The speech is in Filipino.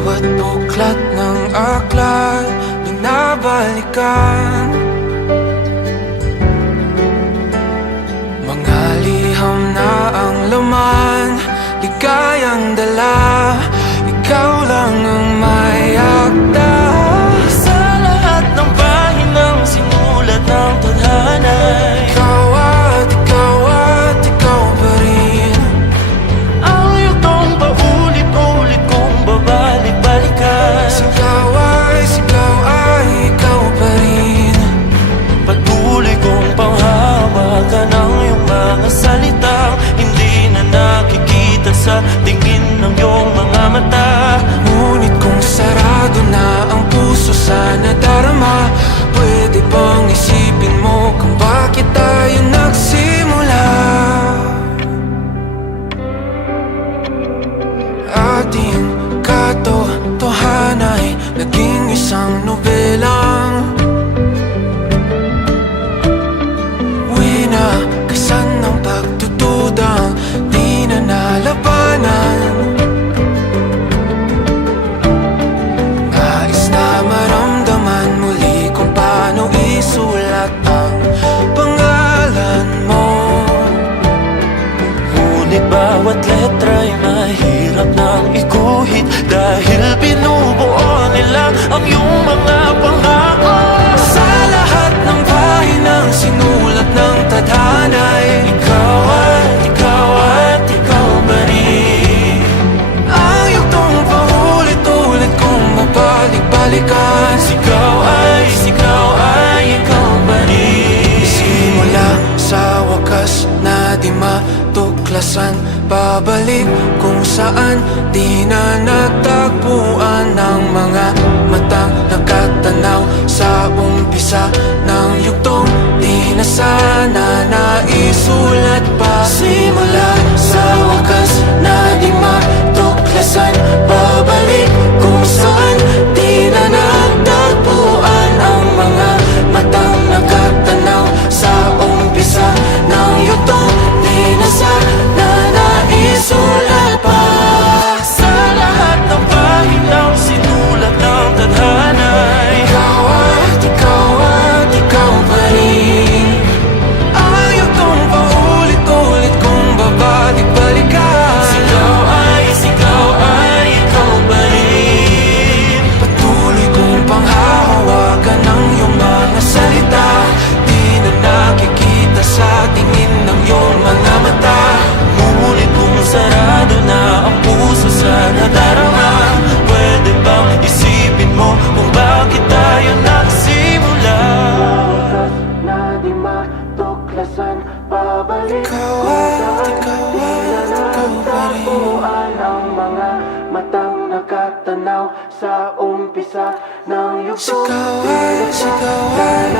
Bawat buklat ng aklat binabalikan, mga liham na ang laman, ligayang dala. Ikaw lang ang may akda sa lahat ng pahinang sinulat ng tadhana. Ikaw at ikaw pa rin. Ang yugtong paulit-ulit kong babalik-balikan. Sigaw ay ikaw pa rin. Patuloy kong panghawakan ang iyong mga salitang hindi na nakikita sa tingin ng iyong mga mata. Ngunit kung sarado na ang puso sa nadarama, pwede bang isipin mo kung bakit tayo nagsimula? Ating katotohanan ay naging isang nobelang winakasan ng pagdududang di na nalabanan. Nais na maramdaman muli kung paano isulat ang pangalan mo. Ngunit bawat letra'y mahirap nang iguhit dahil binubuo nila ang iyong mga pangako. Sa lahat ng pahinang sinulat ng tadhana ay Ikaw at ikaw pa rin. ang yugtong paulit-ulit kong mabalik-balikan. Sigaw ay ikaw pa rin. Simula sa wakas na di matuklasan, babalik kung saan di na natagpuan ng mga matang nakatanaw sa umpisa ng yugtong di na sana naisulat pa. Simula sa wakas na di matuklasan, babalik kung saan di na natagpuan ang mga matang nakatanaw sa umpisa ng yugtong di na sana naisulat pa. Sa lahat ng pahinang sinulat ng tadhana, Ikaw at ikaw pa rin. Ang yugtong paulit-ulit kong babalik-balikan. Sigaw ay ikaw pa rin. Patuloy kong panghahawakan ang iyong mga salita, di na nakikita sa tingin ng iyong mga mata. Ngunit kung sarado na ang puso sa nadarama, pwede bang isipin mo kung bakit tayo nagsimula? Na di matuklasan, babalik ikaw at ikaw pa rin. Ang mga matang nakatanaw sa umpisa ng yugtong. Sigaw ay